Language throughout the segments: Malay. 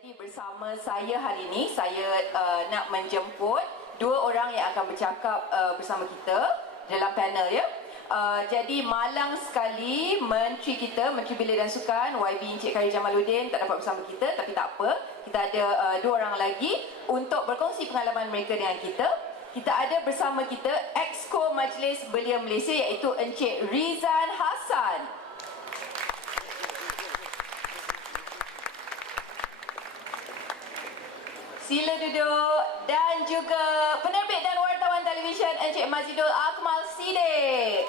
Jadi bersama saya hari ini, saya nak menjemput dua orang yang akan bercakap bersama kita dalam panel ya. Jadi malang sekali Menteri kita, Menteri Belia dan Sukan YB Encik Khairy Jamaluddin tak dapat bersama kita, tapi tak apa. Kita ada dua orang lagi untuk berkongsi pengalaman mereka dengan kita. Kita ada bersama kita Exco Majlis Belia Malaysia iaitu Encik Rizan Hassan. Sila duduk. Dan juga penerbit dan wartawan televisyen Encik Mazidul Akmal Siddiq.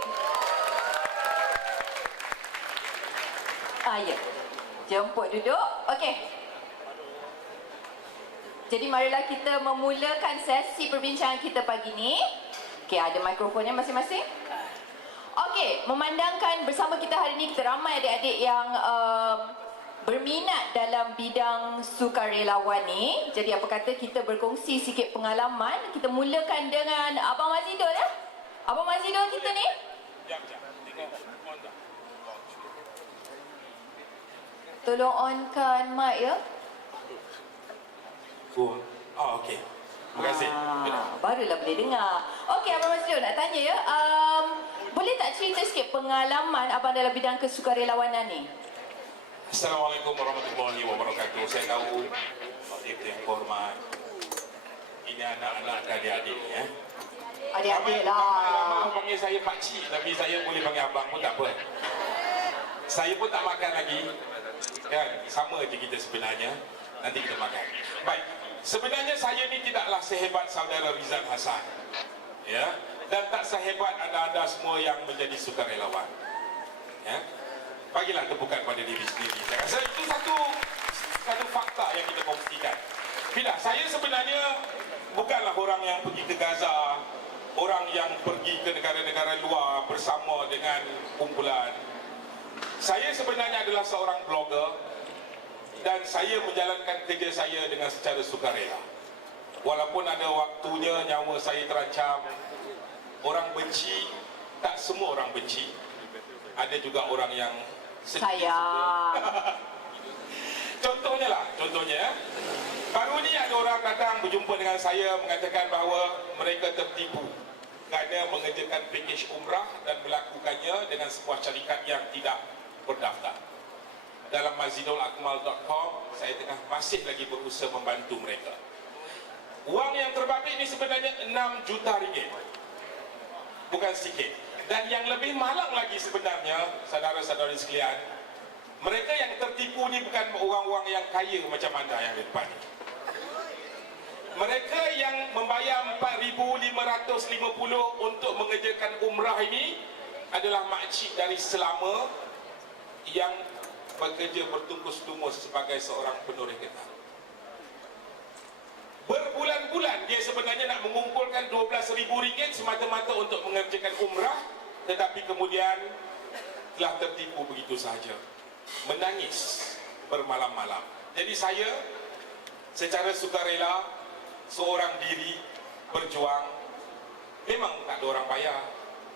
Ya. Jemput duduk. Okey. Jadi marilah kita memulakan sesi perbincangan kita pagi ni. Okey, ada mikrofonnya masing-masing. Okey, memandangkan bersama kita hari ni kita ramai adik-adik yang berminat dalam bidang sukarelawan ni. Jadi apa kata kita berkongsi sikit pengalaman. Kita mulakan dengan Abang Mazidul ya. Abang Mazidul kita ni. Tolong onkan mic ya. Okey. Terima kasih. Barulah boleh dengar. Okey Abang Mazidul nak tanya ya. Boleh tak cerita sikit pengalaman abang dalam bidang kesukarelawanan ni? Assalamualaikum warahmatullahi wabarakatuh. Saya tahu Pak yang hormat. Ini anak-anak dan adik-adik ni ya. Adik-adik lah. Ramai panggil saya pakcik, tapi saya boleh panggil abang pun tak apa. Saya pun tak makan lagi. Kan, sama je kita sebenarnya. Nanti kita makan. Baik, sebenarnya saya ni tidaklah sehebat saudara Rizan Hassan. Ya, dan tak sehebat anda-anda semua yang menjadi sukarelawan. Ya. Bagilah tepukan pada diri sendiri. Saya rasa itu satu fakta yang kita kongsikan. Bila saya sebenarnya bukanlah orang yang pergi ke Gaza, orang yang pergi ke negara-negara luar bersama dengan kumpulan. Saya sebenarnya adalah seorang blogger dan saya menjalankan kerja saya dengan secara sukarela. Walaupun ada waktunya nyawa saya terancam, orang benci, tak semua orang benci. Ada juga orang yang sayang. Contohnya baru ni ada orang datang berjumpa dengan saya mengatakan bahawa mereka tertipu kerana mengerjakan pakej umrah dan melakukannya dengan sebuah syarikat yang tidak berdaftar. Dalam mazidulakmal.com saya tengah masih lagi berusaha membantu mereka. Uang yang terbabit ini sebenarnya 6 juta ringgit, bukan sikit. Dan yang lebih malang lagi sebenarnya, saudara-saudari sekalian, mereka yang tertipu ni bukan orang-orang yang kaya macam anda yang di depan ni. Mereka yang membayar 4,550 untuk mengerjakan umrah ini adalah makcik dari Selama yang bekerja bertungkus-lumus sebagai seorang penoreh getah. Berbulan-bulan dia sebenarnya nak mengumpulkan RM12,000 semata-mata untuk mengerjakan umrah, tetapi kemudian telah tertipu begitu sahaja, menangis bermalam-malam. Jadi saya secara sukarela, seorang diri berjuang. Memang tak ada orang bayar,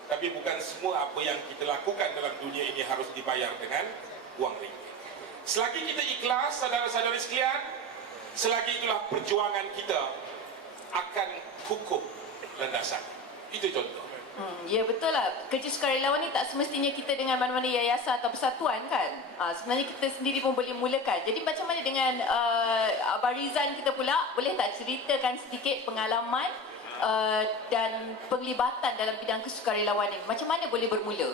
tapi bukan semua apa yang kita lakukan dalam dunia ini harus dibayar dengan wang ringgit. Selagi kita ikhlas, saudara-saudari sekalian, selagi itulah perjuangan kita akan kukuh landasan. Itu contoh. Ya betul lah. Kerja sukarelawan ni tak semestinya kita dengan mana-mana yayasan atau persatuan kan. Sebenarnya kita sendiri pun boleh mulakan. Jadi macam mana dengan Abang Rizan kita pula? Boleh tak ceritakan sedikit pengalaman dan penglibatan dalam bidang kesukarelawan ni? Macam mana boleh bermula?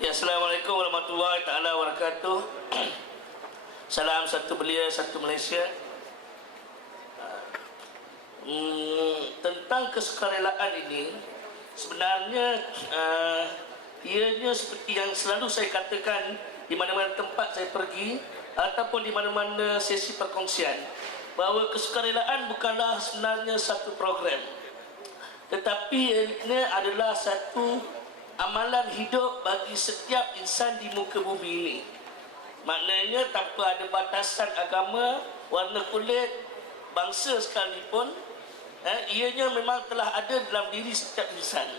Ya, Assalamualaikum warahmatullahi taala wabarakatuh. Salam satu Belia, satu Malaysia. Tentang kesukarelaan ini sebenarnya ianya seperti yang selalu saya katakan di mana-mana tempat saya pergi ataupun di mana-mana sesi perkongsian, bahawa kesukarelaan bukanlah sebenarnya satu program, tetapi ini adalah satu amalan hidup bagi setiap insan di muka bumi ini. Maknanya tanpa ada batasan agama, warna kulit, bangsa sekalipun, ianya memang telah ada dalam diri setiap insan.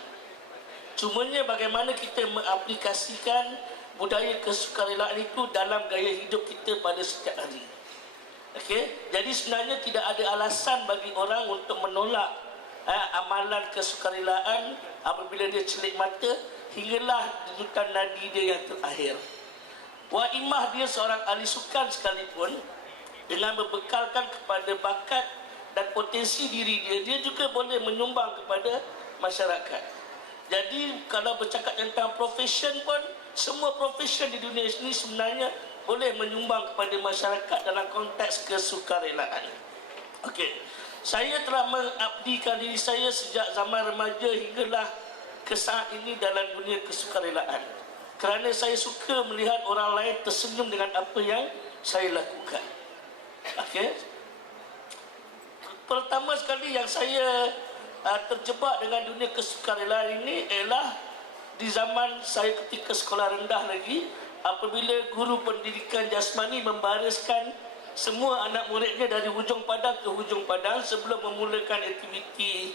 Cumanya bagaimana kita mengaplikasikan budaya kesukarelaan itu dalam gaya hidup kita pada setiap hari. Okey, jadi sebenarnya tidak ada alasan bagi orang untuk menolak amalan kesukarelaan apabila dia celik mata hinggalah denyutan nadi dia yang terakhir. Wa imah dia seorang ahli sukan sekalipun, dengan membekalkan kepada bakat dan potensi diri dia, dia juga boleh menyumbang kepada masyarakat. Jadi kalau bercakap tentang profession pun, semua profession di dunia ini sebenarnya boleh menyumbang kepada masyarakat dalam konteks kesukarelaan. Okey, saya telah mengabdikan diri saya sejak zaman remaja hinggalah ke saat ini dalam dunia kesukarelaan, kerana saya suka melihat orang lain tersenyum dengan apa yang saya lakukan. Okey, pertama sekali yang saya terjebak dengan dunia kesukarelaan ini ialah di zaman saya ketika sekolah rendah lagi, apabila guru pendidikan jasmani membariskan semua anak muridnya dari hujung padang ke hujung padang sebelum memulakan aktiviti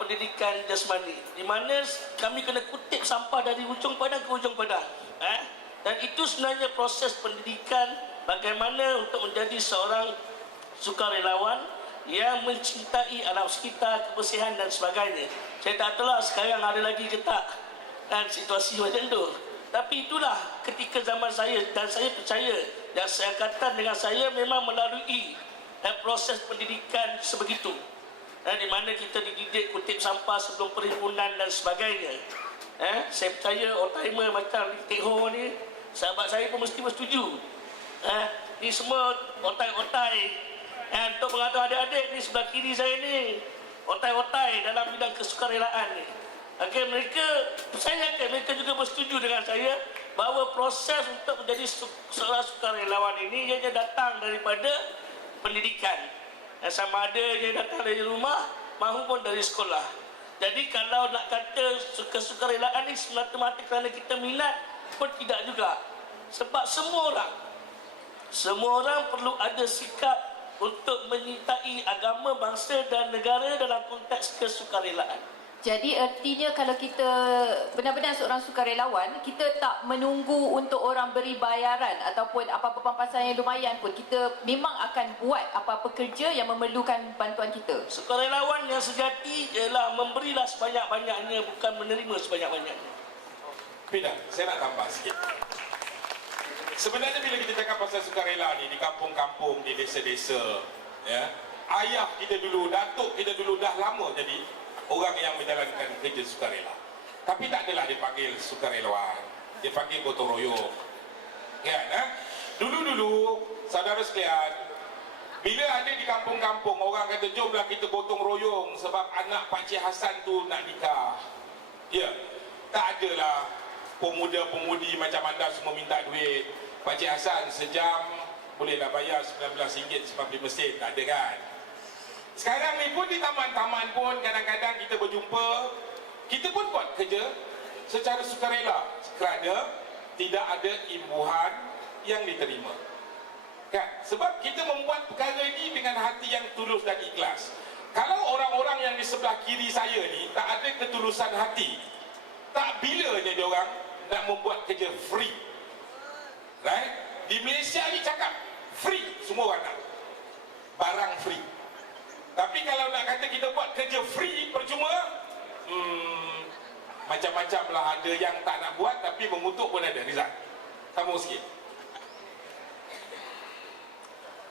pendidikan jasmani, di mana kami kena kutip sampah dari hujung padang ke hujung padang. Dan itu sebenarnya proses pendidikan bagaimana untuk menjadi seorang sukarelawan yang mencintai alam sekitar, kebersihan dan sebagainya. Saya tak tahu lah sekarang ada lagi ke tak dan situasi macam tu. Tapi itulah ketika zaman saya, dan saya percaya yang saya katakan dengan saya memang melalui proses pendidikan sebegitu, di mana kita dididik kutip sampah sebelum perhimpunan dan sebagainya. Saya percaya old-timer macam Tik Ho ni, sahabat saya pun mesti bersetuju. Ni semua otai-otai untuk mengatur adik-adik ni sebelah kiri saya ni, otai-otai dalam bidang kesukarelaan ni. Okey, saya yakin mereka juga bersetuju dengan saya bahawa proses untuk menjadi seorang sukarelawan ini ianya datang daripada pendidikan. Sama ada ia datang dari rumah maupun dari sekolah. Jadi kalau nak kata kesukarelaan ini semata-mata kerana kita minat pun tidak juga. Sebab semua orang perlu ada sikap untuk menyertai agama, bangsa dan negara dalam konteks kesukarelaan. Jadi artinya kalau kita benar-benar seorang sukarelawan, kita tak menunggu untuk orang beri bayaran ataupun apa-apa pampasan yang lumayan pun, kita memang akan buat apa-apa kerja yang memerlukan bantuan kita. Sukarelawan yang sejati ialah memberilah sebanyak-banyaknya, bukan menerima sebanyak-banyaknya. Pina, saya nak tambah sikit. Sebenarnya bila kita cakap pasal sukarela ni di kampung-kampung, di desa-desa, ya, ayah kita dulu, datuk kita dulu dah lama jadi orang yang menjalankan kerja sukarela. Tapi tak adalah dipanggil sukarelawan, dipanggil gotong royong. Kan? Dulu-dulu, saudara sekalian, bila ada di kampung-kampung orang kata jomlah kita gotong royong sebab anak Pak Cik Hassan tu nak nikah. Ya, tak adalah pemuda-pemudi macam anda semua minta duit. Pak Cik Hassan sejam bolehlah bayar RM19.95, tak ada kan? Sekarang ni pun di taman-taman pun kadang-kadang kita berjumpa, kita pun buat kerja secara sukarela kerana tidak ada imbuhan yang diterima. Kan? Sebab kita membuat perkara ini dengan hati yang tulus dan ikhlas. Kalau orang-orang yang di sebelah kiri saya ni tak ada ketulusan hati, tak bilanya dia orang nak membuat kerja free. Right? Di Malaysia ni cakap free, semua orang nak barang free. Tapi kalau nak kata kita buat kerja free percuma, macam-macam lah. Ada yang tak nak buat tapi mengutuk pun ada. Rizal, sambung sikit.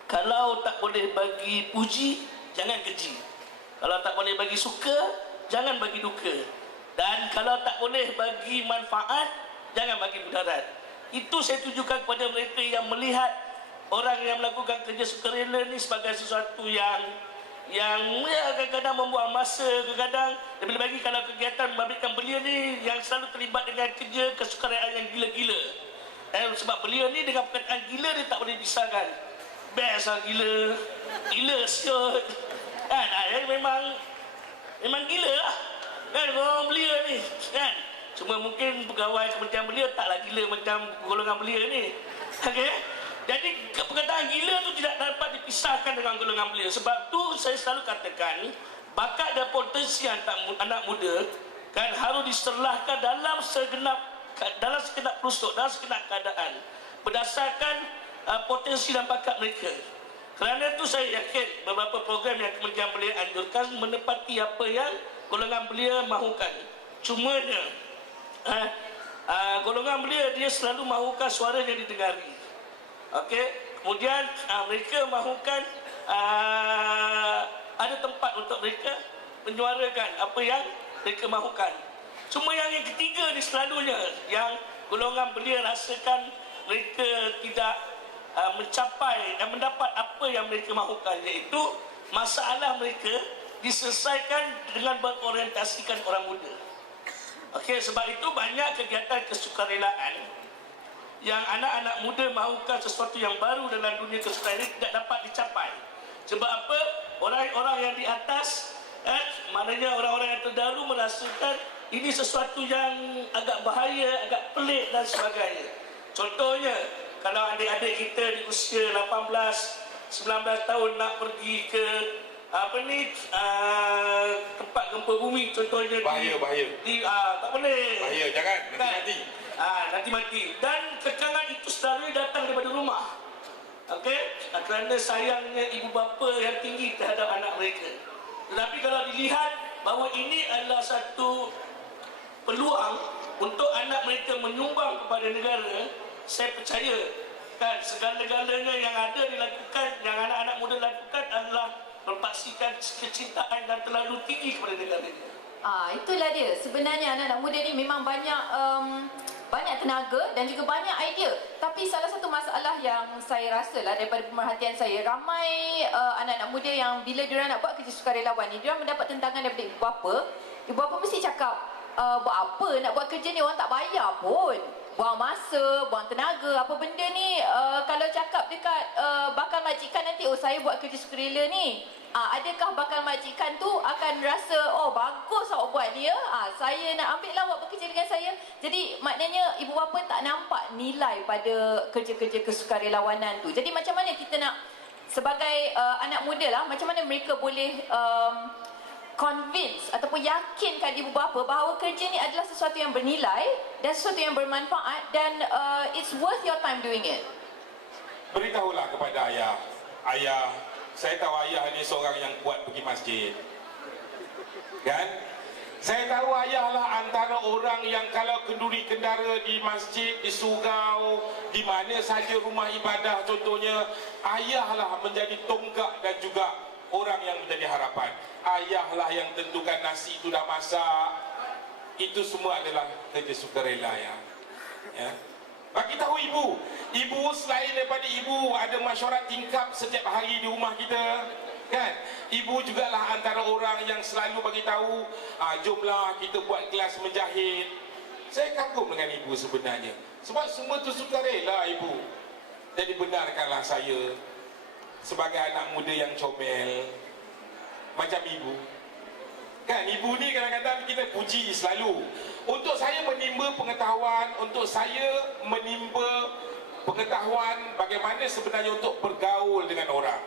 Kalau tak boleh bagi puji, jangan keji. Kalau tak boleh bagi suka, jangan bagi duka. Dan kalau tak boleh bagi manfaat, jangan bagi mudarat. Itu saya tujukan kepada mereka yang melihat orang yang melakukan kerja sukarela ni sebagai sesuatu yang kadang-kadang membuang masa, kadang-kadang lebih-lebih kalau kegiatan membabitkan belia ni yang selalu terlibat dengan kerja kesukarelaan yang gila-gila. Sebab belia ni dengan perkataan gila dia tak boleh pisahkan. Best lah gila siot kan, memang gila lah kan orang belia ni kan. Cuma mungkin pegawai Kementerian Belia taklah gila macam golongan belia ni. Okey, jadi perkataan gila tu tidak dapat dipisahkan dengan golongan belia. Sebab tu saya selalu katakan bakat dan potensi anak muda kan harus diserlahkan dalam segenap rusuk, dalam segenap keadaan berdasarkan potensi dan bakat mereka. Kerana itu saya yakin beberapa program yang Kementerian Belia anjurkan menepati apa yang golongan belia mahukan. Cumanya golongan belia dia selalu mahukan suara yang didengari. Okey, kemudian mereka mahukan ada tempat untuk mereka menyuarakan apa yang mereka mahukan. Cuma yang ketiga ni selalunya yang golongan belia rasakan mereka tidak mencapai dan mendapat apa yang mereka mahukan, iaitu masalah mereka diselesaikan dengan berorientasikan orang muda. Okey, sebab itu banyak kegiatan kesukarelaan yang anak-anak muda mahukan sesuatu yang baru dalam dunia kesukarelaan tidak dapat dicapai. Sebab apa? Orang-orang yang di atas, maknanya orang-orang yang terdahulu merasakan ini sesuatu yang agak bahaya, agak pelik dan sebagainya. Contohnya, kalau adik-adik kita di usia 18, 19 tahun nak pergi ke tempat gempa bumi, contohnya bahaya. tak boleh. Bahaya, jangan, nanti mati. Nanti mati. Dan kekangan itu selalu datang daripada rumah. Okey, kerana sayangnya ibu bapa yang tinggi terhadap anak mereka. Tetapi kalau dilihat bahawa ini adalah satu peluang untuk anak mereka menyumbang kepada negara, saya percaya kan segala-galanya yang ada dilakukan, yang anak-anak muda lakukan adalah berpaksikan kecintaan dan terlalu tinggi kepada negara. Itulah dia. Sebenarnya anak-anak muda ni memang banyak tenaga dan juga banyak idea. Tapi salah satu masalah yang saya rasalah daripada pemerhatian saya, ramai anak-anak muda yang bila diorang nak buat kerja sukarelawan ni, diorang mendapat tentangan daripada ibu bapa. Ibu bapa mesti cakap, buat apa nak buat kerja ni, orang tak bayar pun. Buang masa, buang tenaga, apa benda ni. Kalau cakap dekat bakal majikan nanti, oh saya buat kerja sukarela ni, adakah bakal majikan tu akan rasa, oh bagus awak buat ni ya, saya nak ambil lah awak bekerja dengan saya. Jadi maknanya ibu bapa tak nampak nilai pada kerja-kerja kesukarelawanan tu. Jadi macam mana kita nak sebagai anak muda lah, macam mana mereka boleh convince ataupun yakinkan ibu bapa bahawa kerja ni adalah sesuatu yang bernilai dan sesuatu yang bermanfaat dan it's worth your time doing it. Beritahulah kepada ayah. Ayah, saya tahu ayah ni seorang yang kuat pergi masjid, kan? Saya tahu ayah lah antara orang yang kalau kenduri kendara di masjid, di surau, di mana saja rumah ibadah contohnya, ayah lah menjadi tonggak dan juga orang yang menjadi harapan. Ayah lah yang tentukan nasi itu dah masak. Itu semua adalah kerja sukarela ya. Bagi tahu ibu. Ibu selain daripada ibu ada mesyuarat tingkap setiap hari di rumah kita, kan? Ibu jugalah antara orang yang selalu bagi tahu, jomlah kita buat kelas menjahit. Saya kagum dengan ibu sebenarnya. Sebab semua tu sukarela ibu. Jadi benarkanlah saya sebagai anak muda yang comel macam ibu, kan? Ibu ni kadang-kadang kita puji selalu. Untuk saya menimba pengetahuan, untuk saya menimba pengetahuan bagaimana sebenarnya untuk bergaul dengan orang.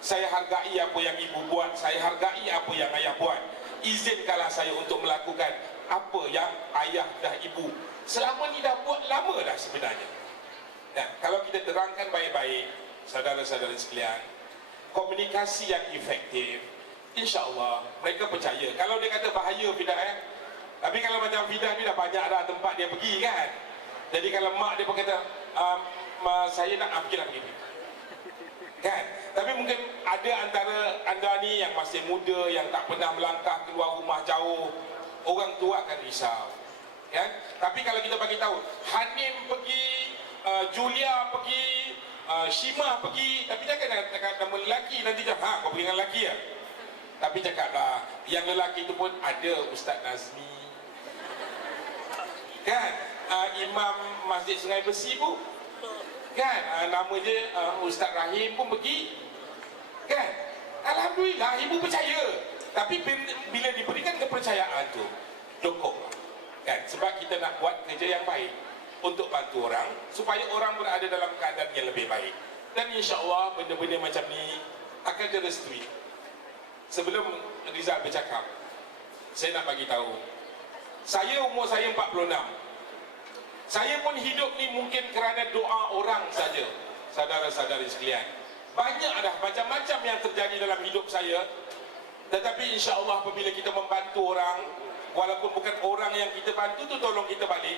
Saya hargai apa yang ibu buat, saya hargai apa yang ayah buat. Izinkanlah saya untuk melakukan apa yang ayah dan ibu selama ni dah buat lama dah sebenarnya. Dan kalau kita terangkan baik-baik, saudara-saudara sekalian, komunikasi yang efektif, InsyaAllah mereka percaya. Kalau dia kata bahaya Fidah tapi kalau macam Fidah ni dah banyak dah tempat dia pergi kan. Jadi kalau mak dia pun kata saya nak pergilah pergi kan. Tapi mungkin ada antara anda ni yang masih muda, yang tak pernah melangkah keluar rumah jauh, orang tua akan risau kan. Tapi kalau kita bagi tahu Hanim pergi, Julia pergi, Shima pergi, tapi jangan cakap nama lelaki, nanti cakap kau pergi dengan lelaki ya. Tapi cakaplah yang lelaki itu pun ada Ustaz Nazmi, kan? Imam Masjid Sungai Besi pun, kan? Nama dia Ustaz Rahim pun pergi, kan? Alhamdulillah ibu percaya. Tapi bila diberikan kepercayaan tu, cukup, kan? Sebab kita nak buat kerja yang baik untuk bantu orang supaya orang berada dalam keadaan yang lebih baik. Dan insya-Allah benda-benda macam ni akan direstui. Sebelum Rizal bercakap, saya nak bagi tahu Umur saya 46. Saya pun hidup ni mungkin kerana doa orang saja, saudara-saudari sekalian. Banyak dah macam-macam yang terjadi dalam hidup saya. Tetapi insya-Allah apabila kita membantu orang, walaupun bukan orang yang kita bantu tu tolong kita balik,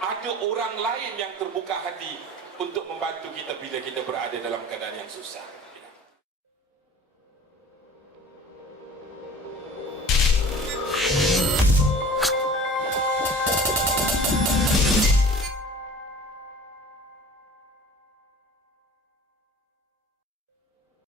ada orang lain yang terbuka hati untuk membantu kita bila kita berada dalam keadaan yang susah.